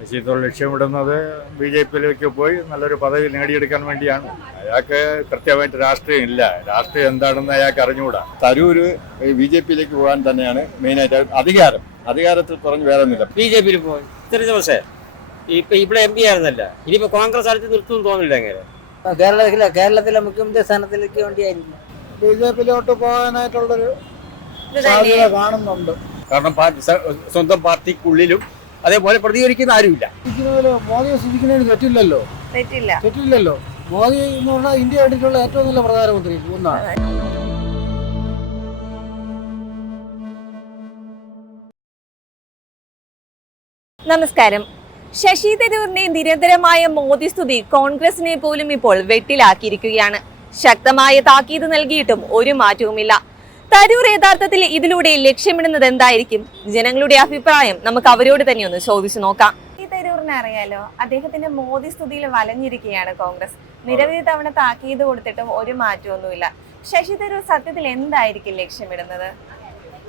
ശശി ലക്ഷ്യമിടുന്നത് ബി.ജെ.പിയിലേക്ക് പോയി നല്ലൊരു പദവി നേടിയെടുക്കാൻ വേണ്ടിയാണ്. അയാൾക്ക് കൃത്യമായിട്ട് രാഷ്ട്രീയം ഇല്ല. രാഷ്ട്രീയം എന്താണെന്ന് അയാൾക്ക് അറിഞ്ഞുകൂടാ. തരൂര് ബി.ജെ.പിയിലേക്ക് പോകാൻ തന്നെയാണ് മെയിനായിട്ട്. അധികാരത്തിൽ കുറഞ്ഞ് വേറെ ഒന്നുമില്ല. ബി.ജെ.പിയിൽ പോയി ഇത്ര ദിവസം ഇപ്പൊ ഇവിടെ MP ആയിരുന്നല്ല, ഇനിയിപ്പോ കോൺഗ്രസ് അടുത്ത് നിർത്തും തോന്നില്ല. എങ്ങനെ കേരളത്തിലെ മുഖ്യമന്ത്രി സ്ഥാനത്തിലേക്ക് വേണ്ടിയായിരിക്കും ബി.ജെ.പിയിലോട്ട് പോകാനായിട്ടുള്ളൊരു സാധ്യത കാണുന്നുണ്ട്. കാരണം സ്വന്തം പാർട്ടിക്കുള്ളിലും അതേപോലെ പ്രതികരിക്കുന്ന ആരുമില്ല. മോദിയെ ശ്രദ്ധിക്കുന്നതിന് തെറ്റില്ലല്ലോ. മോദി എന്ന് പറഞ്ഞാൽ ഇന്ത്യ ആയിട്ടുള്ള ഏറ്റവും നല്ല പ്രധാനമന്ത്രി ഒന്നാണ്. നമസ്കാരം. ശശി തരൂരിന്റെ നിരന്തരമായ മോദി സ്തുതി കോൺഗ്രസിനെ പോലും ഇപ്പോൾ വെട്ടിലാക്കിയിരിക്കുകയാണ്. ശക്തമായ താക്കീത് നൽകിയിട്ടും ഒരു മാറ്റവുമില്ല. തരൂർ യഥാർത്ഥത്തിൽ ഇതിലൂടെ ലക്ഷ്യമിടുന്നത് എന്തായിരിക്കും? ജനങ്ങളുടെ അഭിപ്രായം നമുക്ക് അവരോട് തന്നെ ഒന്ന് ചോദിച്ചു നോക്കാം. ഈ തരൂറിനെ അറിയാലോ, അദ്ദേഹത്തിന്റെ മോദി സ്തുതിയിൽ വലഞ്ഞിരിക്കുകയാണ് കോൺഗ്രസ്. നിരവധി തവണ താക്കീത് കൊടുത്തിട്ടും ഒരു മാറ്റമൊന്നുമില്ല. ശശി തരൂർ സത്യത്തിൽ എന്തായിരിക്കും ലക്ഷ്യമിടുന്നത്?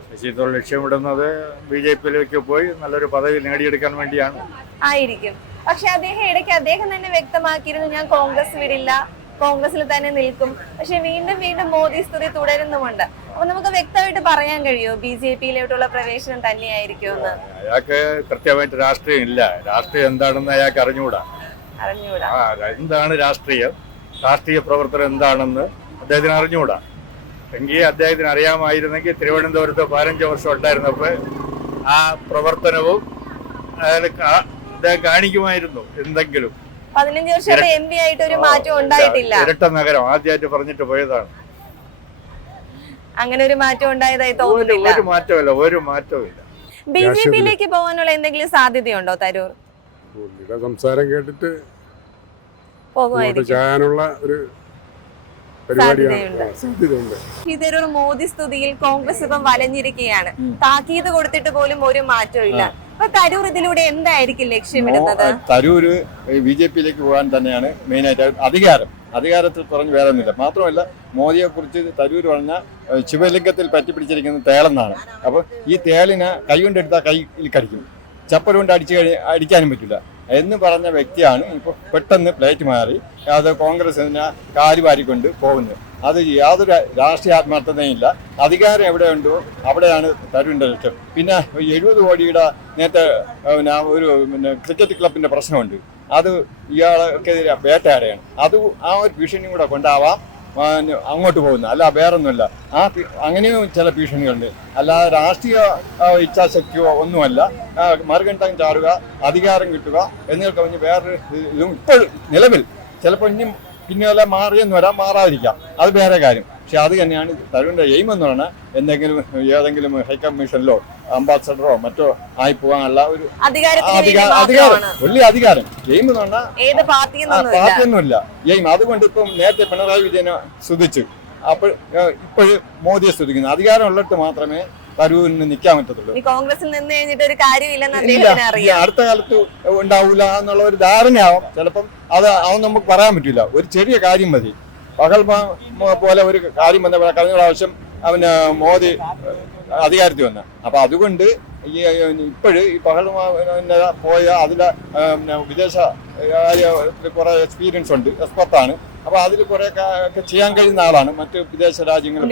ശശി ലക്ഷ്യമിടുന്നത് ബി.ജെ.പിയിലേക്ക് പോയി നല്ലൊരു പദവി നേടിയെടുക്കാൻ വേണ്ടിയാണ്. ആയിരിക്കും. പക്ഷെ അദ്ദേഹം തന്നെ വ്യക്തമാക്കിയിരുന്നു, ഞാൻ കോൺഗ്രസ് വിടില്ല, കോൺഗ്രസിൽ തന്നെ നിൽക്കും. പക്ഷെ വീണ്ടും മോദി സ്തുതി തുടരുന്നുമുണ്ട്. അപ്പൊ നമുക്ക് വ്യക്തമായിട്ട് പറയാൻ കഴിയുമോ ബി.ജെ.പിയിലോട്ടുള്ള പ്രവേശനം തന്നെയായിരിക്കുമെന്ന്? അയാൾക്ക് കൃത്യമായിട്ട് രാഷ്ട്രീയം ഇല്ല. രാഷ്ട്രീയം എന്താണെന്ന് അയാൾക്ക് അറിഞ്ഞുകൂടാ. എന്താണ് രാഷ്ട്രീയ പ്രവർത്തനം എന്താണെന്ന് അദ്ദേഹത്തിന് അറിഞ്ഞുകൂടാ. എങ്കിൽ അദ്ദേഹത്തിന് അറിയാമായിരുന്നെങ്കിൽ തിരുവനന്തപുരത്ത് 15 വർഷം ഉണ്ടായിരുന്നപ്പോൾ ആ പ്രവർത്തനവും അദ്ദേഹം കാണിക്കുമായിരുന്നു. എന്തെങ്കിലും 15 വർഷം MP ആയിട്ട് ഒരു മാറ്റം ഉണ്ടായിട്ടില്ല. ഇരട്ട നഗരം ആദ്യമായിട്ട് പറഞ്ഞിട്ട് പോയതാണ്. അങ്ങനെ ഒരു മാറ്റം ഉണ്ടായതായി തോന്നുന്നില്ല. ഒരു മാറ്റവും. ബി.ജെ.പിയിലേക്ക് പോകാനുള്ള എന്തെങ്കിലും സാധ്യതയുണ്ടോ തരൂർ? സംസാരം കേട്ടിട്ട് പോകുമായിരിക്കും. ശശി തരൂർ മോദി സ്തുതിയിൽ കോൺഗ്രസ് ഇപ്പം വലഞ്ഞിരിക്കുകയാണ്. താക്കീത് കൊടുത്തിട്ട് പോലും ഒരു മാറ്റവും ഇല്ല. അപ്പൊ തരൂർ ഇതിലൂടെ എന്തായിരിക്കും ലക്ഷ്യമിടുന്നത്? തരൂര് ബി.ജെ.പിയിലേക്ക് പോകാൻ തന്നെയാണ് മെയിനായിട്ട്. അധികാരത്തിൽ കുറഞ്ഞ് വേറെ ഒന്നുമില്ല. മാത്രമല്ല, മോദിയെ കുറിച്ച് തരൂർ പറഞ്ഞ ശിവലിംഗത്തിൽ പറ്റിപ്പിടിച്ചിരിക്കുന്നത് തേളെന്നാണ്. അപ്പൊ ഈ തേളിനെ കൈ കൊണ്ടെടുത്താൽ കൈയിൽ കടിക്കും, ചപ്പൽ കൊണ്ട് അടിക്കാനും പറ്റില്ല എന്ന് പറഞ്ഞ വ്യക്തിയാണ് ഇപ്പോൾ പെട്ടെന്ന് പ്ലേറ്റ് മാറി അത് കോൺഗ്രസിനെ കാലുവാരിക്കൊണ്ട് പോകുന്നത്. അത് യാതൊരു രാഷ്ട്രീയ ആത്മാർത്ഥതയും ഇല്ല. അധികാരം എവിടെയുണ്ടോ അവിടെയാണ് തരൂരിൻ്റെ ലക്ഷ്യം. പിന്നെ 70 കോടിയുടെ നേരത്തെ ഒരു ക്രിക്കറ്റ് ക്ലബിൻ്റെ പ്രശ്നമുണ്ട്. അത് ഇയാൾക്കെതിരെ വേട്ടയാടുകയാണ്. അത് ആ ഒരു ഭീഷണിയും കൂടെ കൊണ്ടാവാം അങ്ങോട്ട് പോകുന്നത്, അല്ല വേറൊന്നുമല്ല. അങ്ങനെയും ചില ഭീഷണികളുണ്ട്. അല്ലാതെ രാഷ്ട്രീയ ഇച്ഛാശക്തിയോ ഒന്നുമല്ല. മറുകണ്ഠം ചാടുക, അധികാരം കിട്ടുക എന്നൊക്കെ പറഞ്ഞ് വേറൊരു ഇതും ഇപ്പോൾ നിലവിൽ ചിലപ്പോൾ ഇനിയും പിന്നെ മാറിയെന്ന് വരാം, മാറാതിരിക്കാം, അത് വേറെ കാര്യം. പക്ഷെ അത് തന്നെയാണ് തരൂരിൻ്റെ എയിം എന്ന് പറഞ്ഞാൽ ഏതെങ്കിലും ഹൈക്കമ്മീഷനിലോ അംബാസഡറോ മറ്റോ ആയി പോകാനുള്ള ഒരു വലിയ അധികാരം. എയിം എന്ന് പറഞ്ഞാൽ പാർട്ടിയൊന്നുമില്ല എയിം. അതുകൊണ്ട് ഇപ്പം നേരത്തെ പിണറായി വിജയനെ സ്തുതിച്ചു, അപ്പോൾ ഇപ്പോഴും മോദിയെ സ്തുതിക്കുന്നു. അധികാരം ഉള്ളിട്ട് മാത്രമേ തരൂരിന് നിൽക്കാൻ പറ്റത്തുള്ളൂ. കോൺഗ്രസിൽ നിന്ന് കഴിഞ്ഞിട്ട് ഒരു കാര്യമില്ല, അടുത്ത കാലത്ത് ഉണ്ടാവൂല എന്നുള്ള ഒരു ധാരണയാവും. ചിലപ്പം അത് നമുക്ക് പറയാൻ പറ്റില്ല. ഒരു ചെറിയ കാര്യം മതി. പകൽ പോലെ ഒരു കാര്യം വന്ന കഴിഞ്ഞ പ്രാവശ്യം മോദി അധികാരത്തിൽ വന്ന. അപ്പൊ അതുകൊണ്ട് ഇപ്പോഴും ഈ പകൽ പോയ അതിലെ വിദേശ കുറെ എക്സ്പീരിയൻസ് ഉണ്ട്, എക്സ്പെർട്ടാണ്. അപ്പൊ അതിൽ കുറെ ഒക്കെ ചെയ്യാൻ കഴിയുന്ന ആളാണ്. മറ്റ് വിദേശ രാജ്യങ്ങളിൽ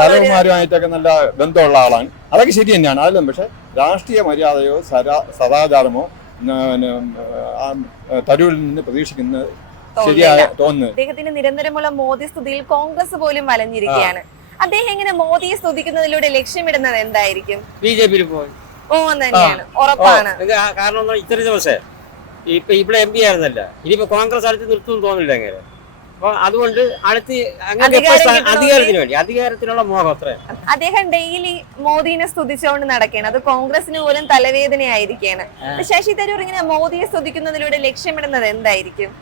തലവന്മാരുമായിട്ടൊക്കെ നല്ല ബന്ധമുള്ള ആളാണ്. അതൊക്കെ ശരി തന്നെയാണ് അതിലും. പക്ഷെ രാഷ്ട്രീയ മര്യാദയോ സദാചാരമോ തരൂരിൽ നിന്ന് പ്രതീക്ഷിക്കുന്നത് ശരിയായ തോന്നുന്നു. അദ്ദേഹത്തിന്റെ നിരന്തരമുള്ള മോദി സ്തുതിയിൽ കോൺഗ്രസ് പോലും വലഞ്ഞിരിക്കുകയാണ്. അദ്ദേഹം ഇങ്ങനെ മോദിയെ സ്തുതിക്കുന്നതിലൂടെ ലക്ഷ്യമിടുന്നത് എന്തായിരിക്കും? ബി.ജെ.പിയിൽ പോയി തന്നെയാണ്, ഉറപ്പാണ്. കാരണം ഇത്ര ദിവസം ഇപ്പൊ ഇവിടെ MP ആയിരുന്നല്ല, ഇനിയിപ്പോ കോൺഗ്രസ് അടുത്ത് നിർത്തും തോന്നില്ല. എങ്ങനെ അപ്പൊ അതുകൊണ്ട് അടുത്ത് അധികാരത്തിനുള്ള മോഹം അത്ര. അദ്ദേഹം ഡെയിലി മോദിനെ സ്തുതിച്ചുകൊണ്ട് നടക്കുകയാണ്. അത് കോൺഗ്രസിന് പോലും തലവേദനയായിരിക്കുകയാണ്. ശശി തരൂർ ഇങ്ങനെ മോദിയെ സ്തുതിക്കുന്നതിലൂടെ ലക്ഷ്യമിടുന്നത് എന്തായിരിക്കും?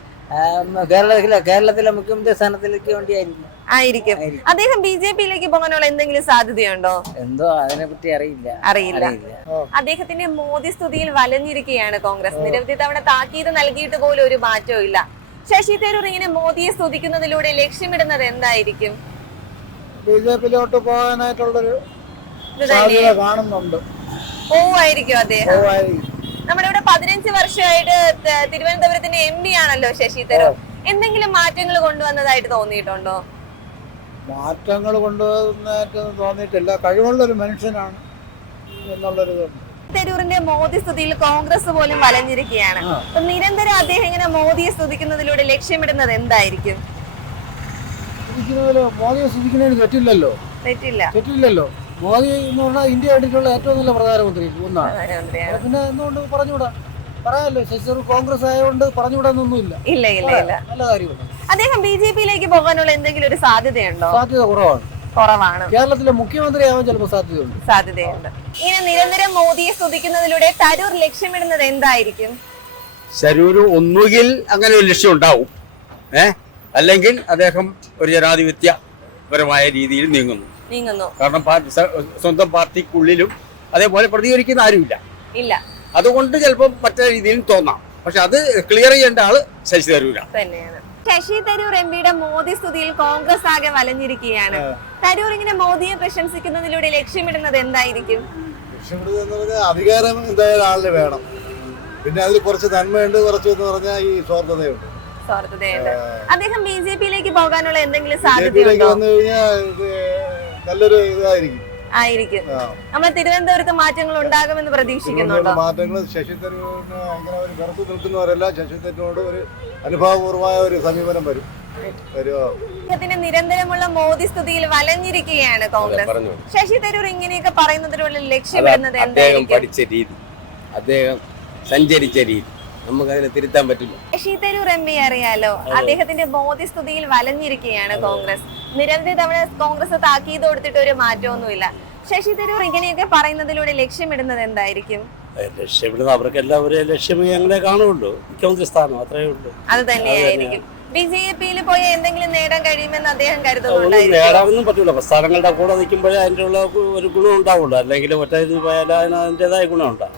കേരളത്തിലെ മുഖ്യമന്ത്രി സ്ഥാനത്തിലേക്ക് വേണ്ടിയായിരിക്കും. അദ്ദേഹം ബി.ജെ.പിയിലേക്ക് പോകാനുള്ള എന്തെങ്കിലും സാധ്യതയുണ്ടോ? എന്തോ അതിനെ പറ്റി അറിയില്ല. അദ്ദേഹത്തിന്റെ മോദി സ്തുതിയിൽ വലഞ്ഞിരിക്കുകയാണ് കോൺഗ്രസ്. നിരവധി തവണ താക്കീത് നൽകിയിട്ട് പോലും ഒരു മാറ്റവും ഇല്ല. ശശി തരൂർ ഇങ്ങനെ മോദിയെ സ്തുതിക്കുന്നതിലൂടെ ലക്ഷ്യമിടുന്നത് എന്തായിരിക്കും? ബി.ജെ.പിയിലോട്ട് പോകാനായിട്ടുള്ളൊരു സാധ്യത കാണുന്നുണ്ട്. പോവായിരിക്കും അദ്ദേഹം. നമ്മുടെ ഇവിടെ 15 വർഷമായിട്ട് തിരുവനന്തപുരത്തിന്റെ MP ആണല്ലോ ശശി തരൂർ. എന്തെങ്കിലും മാറ്റങ്ങൾ കൊണ്ടുവന്നതായിട്ട് തോന്നിയിട്ടുണ്ടോ? മാറ്റങ്ങൾ കൊണ്ടുവന്നതായിട്ട് തോന്നിയിട്ടില്ല. കഴിവുള്ളൊരു മനുഷ്യനാണ് എന്നുള്ളൊരു തരൂരിന്റെ മോദി സ്തുതിയിൽ കോൺഗ്രസ് പോലും വലഞ്ഞിരിക്കുകയാണ്. അപ്പൊ നിരന്തരം അദ്ദേഹം ഇങ്ങനെ മോദിയെ സ്തുതിക്കുന്നതിലൂടെ ലക്ഷ്യമിടുന്നത് എന്തായിരിക്കും? മോദിയെ സ്തുതിക്കുന്നതിന് തെറ്റില്ലല്ലോ. മോദി എന്ന് പറഞ്ഞാൽ ഇന്ത്യ ആയിട്ടുള്ള ഏറ്റവും നല്ല പ്രധാനമന്ത്രി ഒന്നാണ്. പിന്നെ എന്തുകൊണ്ട് പറഞ്ഞുകൂടാ? പറയാമല്ലോ, ശശി തരൂർ കോൺഗ്രസ് ആയതുകൊണ്ട് പറഞ്ഞുകൂടാന്നൊന്നുമില്ല. ഇല്ല. നല്ല കാര്യമാണ്. അദ്ദേഹം BJP-യിലേക്ക് പോകാനുള്ള എന്തെങ്കിലും ഒരു സാധ്യതയുണ്ടോ? സാധ്യത കുറവാണ്. കേരളത്തിലെ മുഖ്യമന്ത്രി ആവാൻ ചിലപ്പോൾ സാധ്യതയുണ്ട്. ഇങ്ങനെ നിരന്തരം മോദിയെ സ്തുതിക്കുന്നതിലൂടെ തരൂർ ലക്ഷ്യമിടുന്നത് എന്തായിരിക്കും? തരൂര് ഒന്നുകിൽ അങ്ങനെ ഒരു ലക്ഷ്യം ഉണ്ടാവും, അല്ലെങ്കിൽ അദ്ദേഹം ഒരു ജനാധിപത്യപരമായ രീതിയിൽ നീങ്ങുന്നു. കാരണം സ്വന്തം പാർട്ടിക്കുള്ളിലും അതേപോലെ പ്രതികരിക്കുന്ന ആരുമില്ല. അതുകൊണ്ട് ചിലപ്പോൾ മറ്റേ രീതിയിൽ തോന്നാം. പക്ഷെ അത് ക്ലിയർ ചെയ്യേണ്ട ആള് ശശി തരൂരാണ് തന്നെയാണ്. ശശി തരൂർ MP-യുടെ മോദി സ്തുതിയിൽ കോൺഗ്രസ് ആകെ വലഞ്ഞിരിക്കുകയാണ്. തരൂർ ഇങ്ങനെ മോദിയെ പ്രശംസിക്കുന്നതിലൂടെ ലക്ഷ്യമിടുന്നത് എന്തായിരിക്കും? അധികാരം എന്തായാലും ആളിന് വേണം. പിന്നെ അതിൽ കുറച്ച് നന്മയുണ്ട്, കുറച്ച് എന്ന് പറഞ്ഞാൽ ഈ സ്വാർത്ഥതയുണ്ട്. അദ്ദേഹം BJP-യിലേക്ക് പോകാനുള്ള എന്തെങ്കിലും സാധ്യതയുണ്ടോ? നല്ലൊരു ഇതായിരിക്കും. നമ്മൾ തിരുവനന്തപുരത്ത് മാറ്റങ്ങൾ ഉണ്ടാകുമെന്ന് പ്രതീക്ഷിക്കുന്നുണ്ടോ? മാറ്റങ്ങൾ ശശി തരൂരിന് അങ്ങനെ ഒരു കറുത്ത് നിൽക്കുന്നവരല്ല. ശശി തരൂരിനോട് ഒരു അനുഭാവപൂർവമായ ഒരു സമീപനം വരും. അദ്ദേഹത്തിന്റെ നിരന്തരമുള്ള മോദി സ്തുതിയിൽ വലഞ്ഞിരിക്കുകയാണ് കോൺഗ്രസ്. ശശി തരൂർ ഇങ്ങനെയൊക്കെ പറയുന്നതിനുള്ള ലക്ഷ്യമിടുന്നത് അദ്ദേഹം പഠിച്ച രീതി, അദ്ദേഹം സഞ്ചരിച്ച രീതി നമുക്ക് അതിനെ തിരുത്താൻ പറ്റില്ല. ശശി തരൂർ MP അറിയാലോ, അദ്ദേഹത്തിന്റെ മോദി സ്തുതിയിൽ വലഞ്ഞിരിക്കുകയാണ് കോൺഗ്രസ്. നിരവധി തവണ കോൺഗ്രസ് താക്കീത് കൊടുത്തിട്ട് ഒരു മാറ്റമൊന്നുമില്ല. ശശി തരൂർ ഇങ്ങനെയൊക്കെ പറയുന്നതിലൂടെ ലക്ഷ്യമിടുന്നത് എന്തായിരിക്കും? ലക്ഷ്യമിടുന്നത് അവർക്കെല്ലാം ഒരു ലക്ഷ്യമേ അങ്ങനെ കാണുള്ളൂ, മുഖ്യമന്ത്രി സ്ഥാനം അത്രേ ഉള്ളൂ. അത് തന്നെയായിരിക്കും. BJP-യിൽ പോയി എന്തെങ്കിലും നേടാൻ കഴിയുമെന്ന് അദ്ദേഹം കരുതുന്നുണ്ടായിരിക്കും. നേടാനൊന്നും പറ്റില്ല. പ്രസ്ഥാനങ്ങളുടെ കൂടെ നിൽക്കുമ്പോഴേ അതിൻ്റെ ഉള്ള ഒരു ഗുണം ഉണ്ടാവുള്ളൂ. അല്ലെങ്കിൽ ഒറ്റ പോയാൽ അതിൻ്റെതായ ഗുണം ഉണ്ടാവും.